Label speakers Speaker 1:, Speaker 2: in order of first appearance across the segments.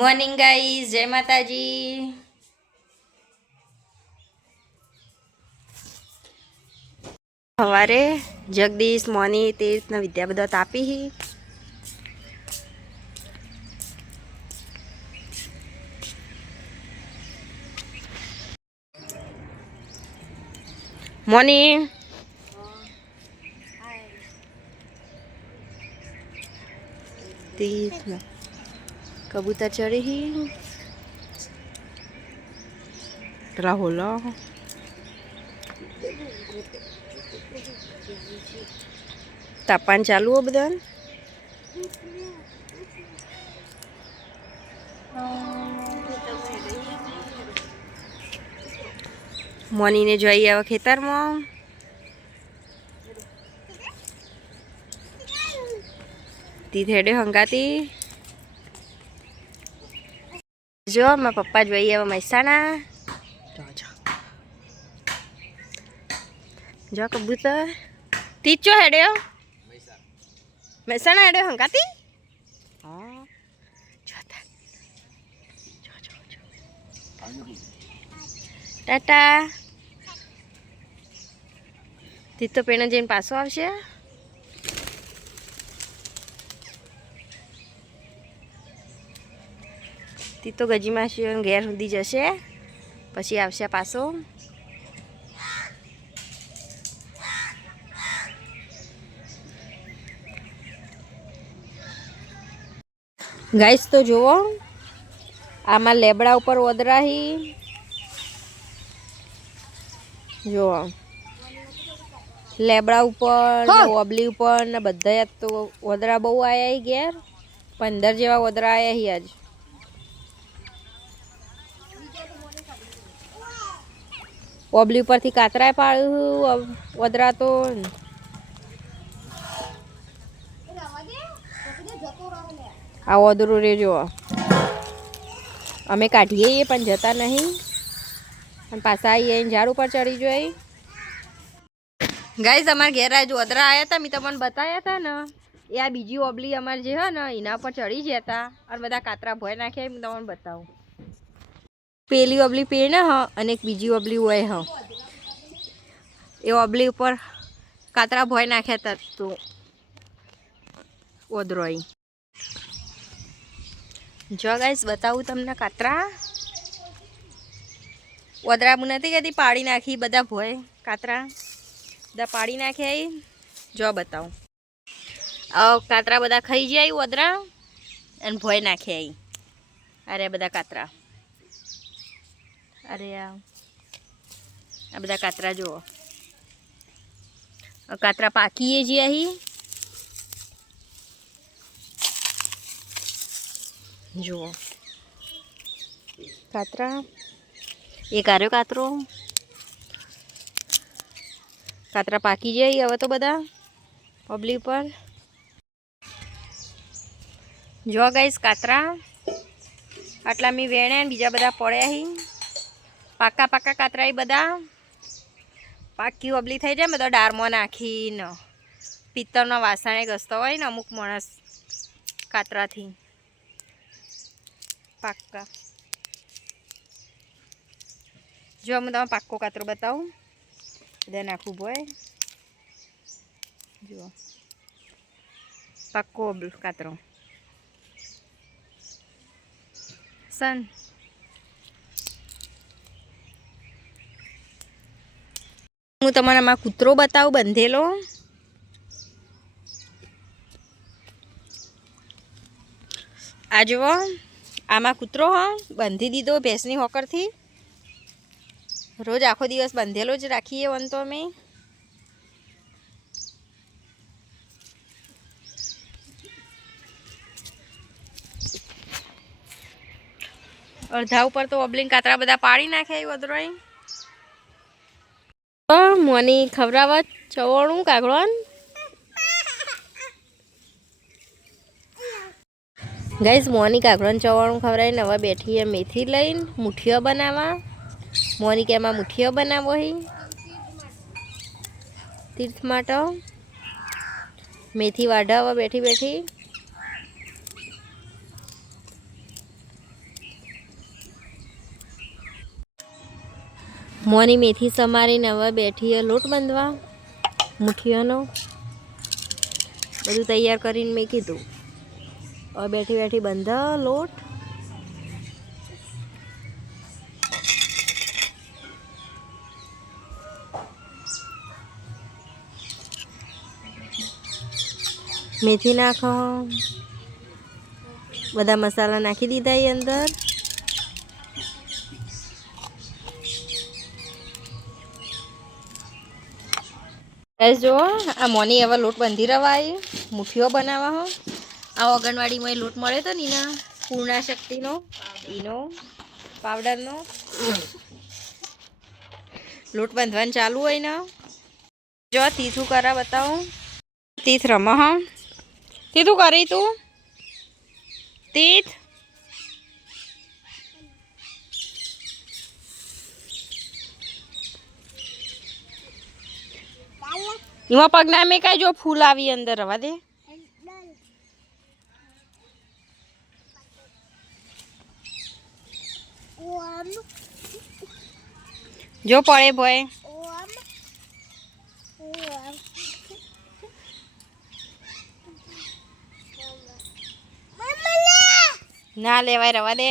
Speaker 1: Morning guys જય માતાજી સવારે જગદીશ મોની તીર્થ ને વિદ્યા બધા તાપી હી મોની તીર્થ ને કબૂતર ચડી હી રાહુલ તાપમાન ચાલુ હો બધા મોનીને જોઈ આવે ખેતરમાં તી થેડે હંગાતી જો મારા પપ્પા જોઈએ આવે મહેસાણા. જો જો. જો કબૂતર. તીચો હેડ્યો મહેસાણા હેડ્યો હંકાતી હા. જોતા જો જો જો. ટાટા. તીતો પેણા જઈને પાછો આવશે. તી તો ગજીમાં ઘેર સુધી જશે. પછી આવશે પાછો. ગાઈસ તો જુઓ આમાં લેબડા ઉપર ઓદરાહી. જુઓ લેબડા ઉપર ઓબલી ઉપર ને બધા તો ઓદરા બહુ આયા હી ઘેર. પંદર જેવા ઓદરા આયા હી આજ. ઓબલી ઉપરથી કાતરાય પાડ્યું ઓદરા તો આ ઓદરું રે અમે કાઢીએ એ પણ જતા નહીં. પણ પાછા આવીએ ઝાડ ઉપર ચડી જોઈ. ગાઈઝ અમારા ઘેર આજે ઓદરા આવ્યા હતા મેં તમને બતાવ્યા હતા ને. એ આ બીજી ઓબલી અમારે જે હોય ને, એના ઉપર ચડી જતા. અને બધા કાતરા ભોય નાખ્યા હું તમને બતાવું. પેલી ઓબલી પેણ હ અને એક બીજી ઓબલી હોય હ. એ ઓબલી ઉપર કાતરા ભોય નાખ્યા હતા તો ઓદરો અહીં જો ગાઈસ બતાવું તમને કાતરા. ઓદરા નથી કહેતી પાડી નાખી બધા ભોય, કાતરા. બધા પાડી નાખ્યા જો બતાવું. કાતરા બધા ખાઈ જાય ઓદરા અને ભોય નાખ્યા અરે બધા કાતરા. અરે આ. આ બધા કાતરા જુઓ. કાતરા પાકીએ જે અહીં. જુઓ. કાતરા. એ કાર્યો કાતરો. કાતરા પાકી જાય હવે તો બધા પબ્લિક પર જો ગાઈસ કાતરા. આટલા મેં વેણ્યા ને બીજા બધા પડ્યા હી પાકા પાકા કાતરા એ બધા. પાકી ઓબલી થઈ જાય બધા ડારમો નાખીને. પિત્તળના વાસણે ઘસતો હોય ને અમુક માણસ કાતરાથી. પાક્કા. જો હું તમે પાક્કો કાતરો બતાવું. બધા નાખવું ભોય. જુઓ. પાક્કો કાતરો. સન. હું તમારા માં કૂતરો બતાવું, બંધેલો? આ જુઓ, આમાં કૂતરો બાંધી દીધો ભેંસની હોકરથી. રોજ આખો દિવસ બાંધેલો જ રાખીએ વન તો અમે. અડધા ઉપર તો ઓબલિંગ કાતરા બધા પાડી નાખે વદરોઈ મોની ખવડાવવા ચવાણું કાગળોન. ગાઈઝ, મોની કાગળોન ચવાણું ખવડાવીને હવે બેઠીએ મેથી લઈને મુઠીઓ બનાવવા. મોની કે એમાં મુઠીઓ બનાવો હી. તીર્થ માટે મેથી વાઢાવા બેઠી બેઠી. મોની મેથી સમારીને હવે બેઠી લોટ બાંધવા. મુઠીઓનો. બધું તૈયાર કરીને મેં કીધું. હવે બેઠી બેઠી બંધા લોટ. મેથી નાખો. બધા મસાલા નાખી દીધા એ અંદર. ગાઈસ જો આ મોની એવા લોટ બાંધી રવાય મુઠીઓ બનાવવા હો. આ એ લોટ મળે તો નીના, પૂર્ણા શક્તિનો, ઈનો, પાવડરનો. લોટ બાંધવાનું ચાલુ હોય ને. જો તીથું કરા બતાવું. તીથ રમા હા. તીથું કરી તું. તીથ? એમાં પગના મેં કાંઈ જો ફૂલ આવી અંદર રવા દે. જો પડે ભાઈ ના લેવાય રવા દે.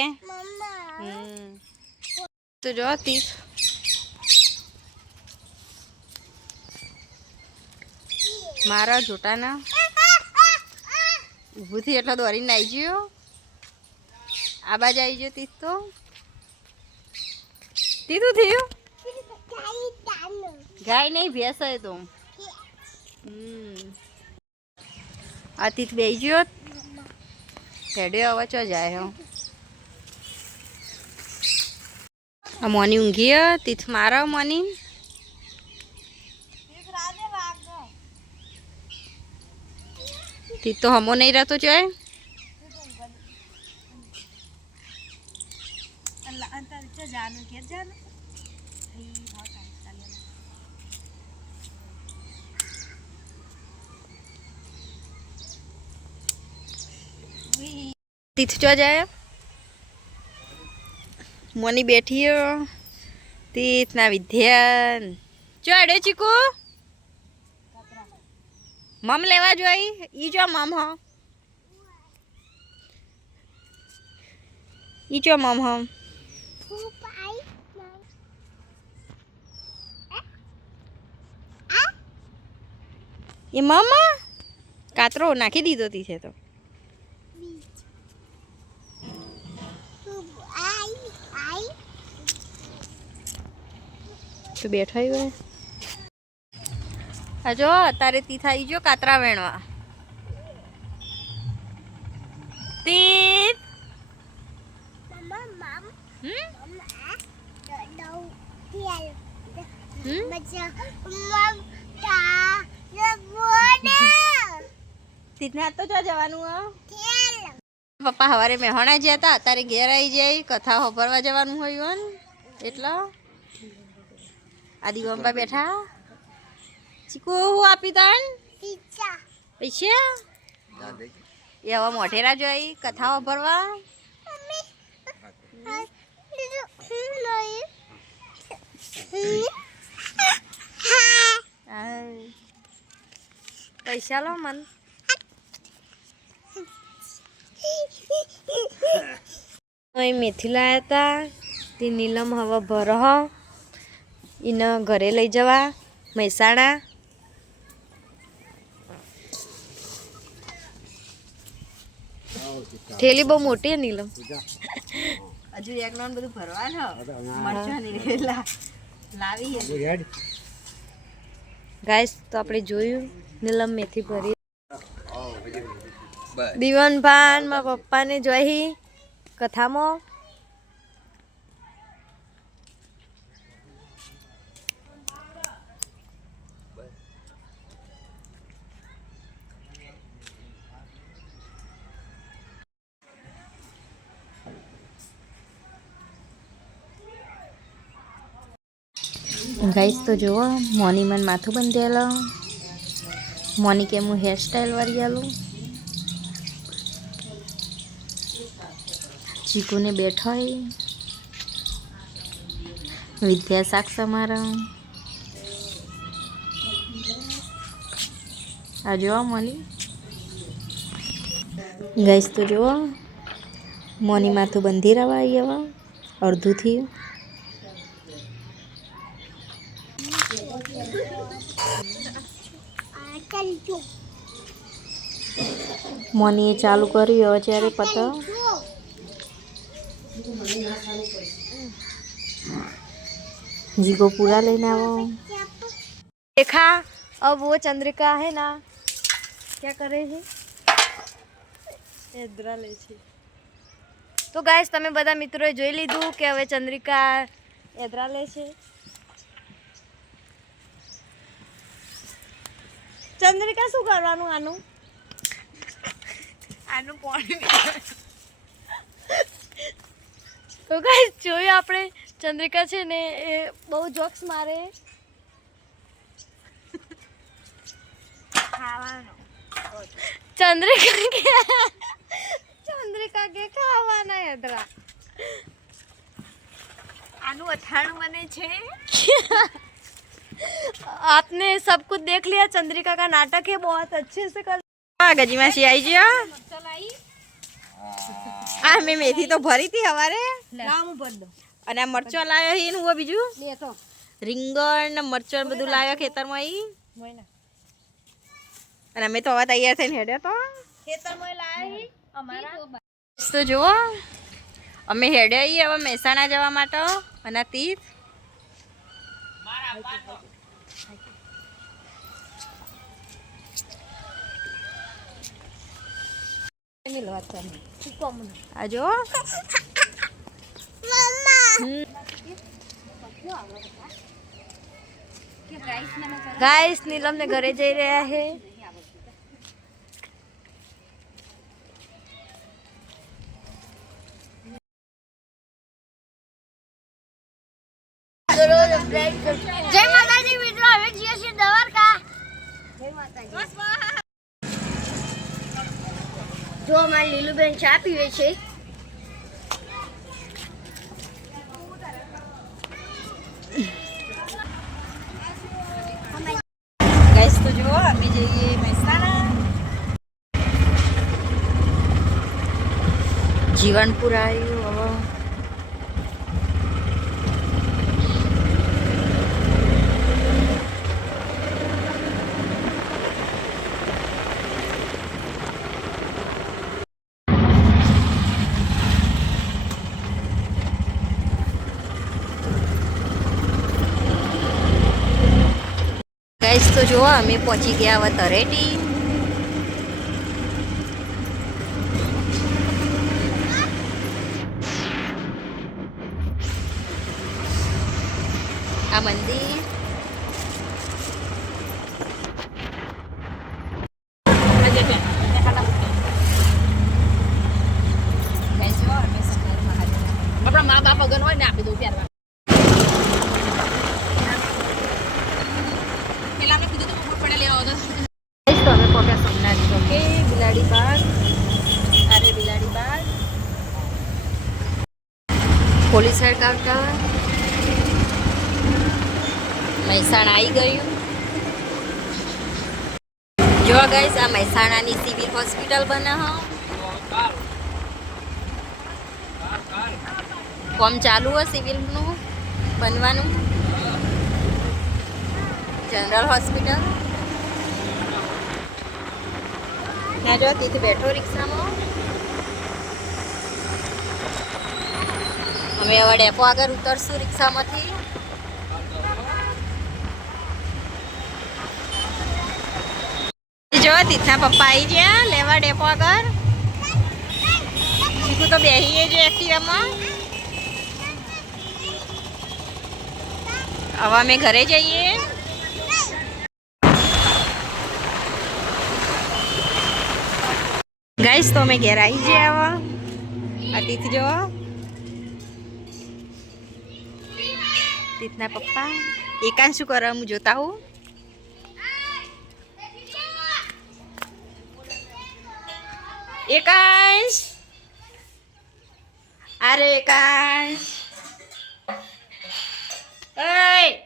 Speaker 1: તો જો તીથ મારા જોટાના. ઊભુંથી એટલો દોરીને આવી ગયો. આ બાજુ આવી ગયો તીથ તો. તીધું થયું? ગાય નહીં, ભેંસ હોય તો. આ તીત બે ગયો. હેડે હવે ચો જાય હો. આ મોની ઊંઘી તીથ મારો મોની. તીથ તો હમો નહીં રહેતો ચોય તીથ ચો જાય મોની બેઠી હો. તીથ ના વિદ્યાન ચો અડે ચીકુ મમ લેવા જોઈ? ઈ જો મમ, હ. ઈ જો મમ, હ. એ મમ કાતરો નાખી દીધો તી છે તો. તું બેઠા હોય? હા જો, તારે તી થઈ ગયો કાતરા વેણવા. હમ? તો જો જવાનું પપ્પા સવારે મહેણા ગયા હતા, અત્યારે ઘેર આવી જાય કથા હોભરવા જવાનું હોય એટલે. આદિ ગંપા બેઠા. ચીકુ હું આપી તાન? પૈસા? એ હવે મોઢેરા જોઈ કથા હોભરવા આય. પૈસા લો મન. મેથી લાયા હતા તે નીલમ હવે ભરહ એને ઘરે લઈ જવા મહેસાણા. થેલી બહુ મોટી હે નીલમ. હજુ એક નોન બધું ભરવાનું લાવી ગાઈસ તો આપણે જોયું નીલમ મેથી ભરી. દીવાનભાન મારા પપ્પાને જોઈ કથામાં ગાઈસ, તો જુઓ, મોની મને માથું બંધેલો. મોની કે હું હેરસ્ટાઈલ વાળી ચીકુને બેઠો વિદ્યા શાક સમારા આ જોવા મોની. ગઈશ તો જુઓ, મોની માથું બંધી રવા હવે અડધું થયું. મોનીએ ચાલુ કર્યું હવે જ્યારે પત जीगो पूरा लेना वो देखा अब वो चंद्रिका है ना क्या करे છે એદરા લે છે તો ગાઈસ તમે બધા મિત્રોએ જોઈ લીધું કે હવે ચંદ્રિકા એદરા લે છે ચંદ્રિકા શું કરવાનું આનું? આનું પાણી તો કઈ જોયું આપણે ચંદ્રિકા છે ને એ બહુ જોક્સ મારે. ચંદ્રિકા કે ચંદ્રિકા કે ખાવાના યદરા.
Speaker 2: આનું અથાણું બને છે.
Speaker 1: आपने सब कुछ देख लिया चंद्रिका का नाटक है बहुत अच्छे से कर ગજી માસી આવી ગયો આ મેં મેથી તો ભરી હતી હવારે
Speaker 2: લાવું ભર દો
Speaker 1: અને આ મરચો લાવ્યો હી હું બીજું
Speaker 2: લે તો
Speaker 1: રીંગણ ને મરચો ને બધું લાવ્યો ખેતરમાં ઈ
Speaker 2: મોયના
Speaker 1: અને અમે તો હવે તૈયાર થઈને હેડ્યા તો
Speaker 2: ખેતરમાં લાયા હી અમારા
Speaker 1: તો જુઓ અમે હેડ્યા ઈ હવે મહેસાણા જવા માટે અને આ તીર્થ
Speaker 2: મિલવા તમે શું કોમ
Speaker 1: આ જો ગાઈસ નીલમ ને ઘરે જઈ રહ્યા છે
Speaker 2: જય માતાજી મિત્રો, હવે જઈએ છીએ દ્વારકા. જય માતાજી જો અમારી લીલુબેન ચા પીવે છે.
Speaker 1: ગાઈસ તો જુઓ, અમે જઈએ મહેસાણા. જીવનપુર આવ્યું, હવે ગાઈસ તો જુઓ અમે પહોંચી ગયા હવે તરેટી આ મંદિર ગાઈસ જુઓ અમે શંકર મહાદેવના
Speaker 2: આપણા મા બાપ વગર હોય ને આપી દઉં ત્યાર પેલા મેં કીધું તો પડે લેવા હતો
Speaker 1: ગાઈસ તો અમે પહોંચ્યા સોમનાથ ચોકે બિલાડી બાગ અરે બિલાડી બાગ પોલીસ હેડ કાઉન્ટર મહેસાણા આવી ગયું. જો ગાઈસ, આ મહેસાણાની સિવિલ હોસ્પિટલ બનાવો કોમ ચાલુ હોય સિવિલનું બનવાનું. General hospital. ત્યાં જો તેથી બેઠો રિક્ષામાં. અમે હવે ડેપો આગળ ઉતરશું રિક્ષામાંથી. જો તીથના પપ્પા આવી ગયા લેવા ડેપો આગળ. શીખું તો બેસીએ જો એક્ટિવામાં હવે અમે ઘરે જઈએ. ગાઈસ તો અમે ઘેર આવી ગયા હવે. આ તીથ જો. તીથના પપ્પા. એકાંત શું કરે હું જોતા હું એકાંશ. અરે એકાંશ. એય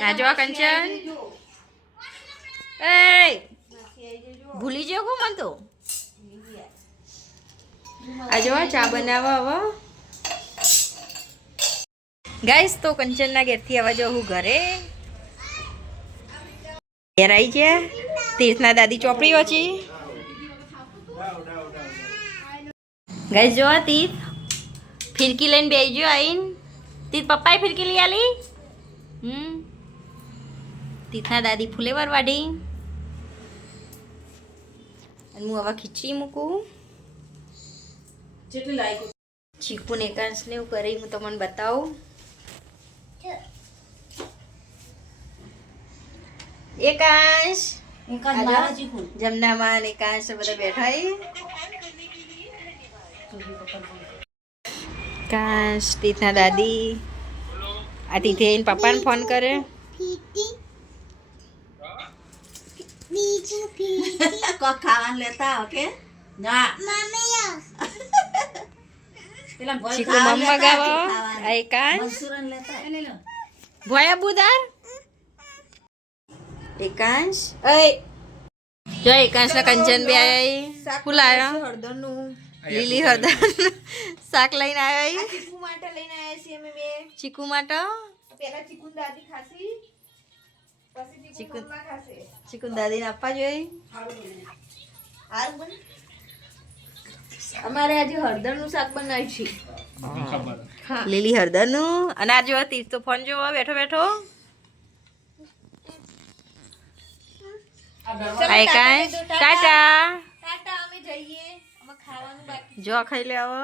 Speaker 1: ના જો કંચન. એ ભૂલી જયો કો તો આ જો ચા બનાવો હવે. ગાઈસ, તો કંચનના ઘેરથી આવવા જો હું ઘરે ઘેર આવી ગયા. તીર્થના દાદી ચોપડી વચી. ગઈ જો તીર્થ. ફિરકી લઈને બેસજો આવીને તીર્થ પપ્પાએ ફિરકી લઈ આલી? હમ. તીર્થના દાદી ફુલેવર વાઢી. અને હું હવે ખીચડી મૂકું. ચીકુ ને એવું કરી હું તમને બતાવું. એકાંશ. જમનામાં એકાંશ બધા બેઠા કાશ તીથના દાદી. આ તીથે એને પપ્પાને ફોન કરે
Speaker 3: કોક ખાવાનું લેતા ઓકે? ના. પેલા
Speaker 1: મમ્મા ગાવો. આ એકાંશ? ભોયા બુદાર એકાંશ. અય જો એકાંશ ને કંચન બે આયા શું લાવ્યો
Speaker 3: હળદરનું.
Speaker 1: લીલી હળદર. શાક લઈને આવ્યા
Speaker 3: ચીકુ માટે લઈને આવ્યા છીએ અમે બે.
Speaker 1: ચીકુ માટે?
Speaker 3: પેલા ચીકુ દાદી ખાસી પછી ચીકુ ખાશે.
Speaker 1: ચીકુ દાદીને આપવા જોઈએ
Speaker 3: હારું બને. અમારે આજે હળદરનું શાક બનાવ્યું છે.
Speaker 1: લીલી હળદરનું. અને આ જો તીર્થ તો ફોન જોવો બેઠો બેઠો. આ કાય ટાટા
Speaker 3: ટાટા. અમે જઈએ. અમે ખાવાનું બાકી
Speaker 1: જો ખાઈ લે આવો.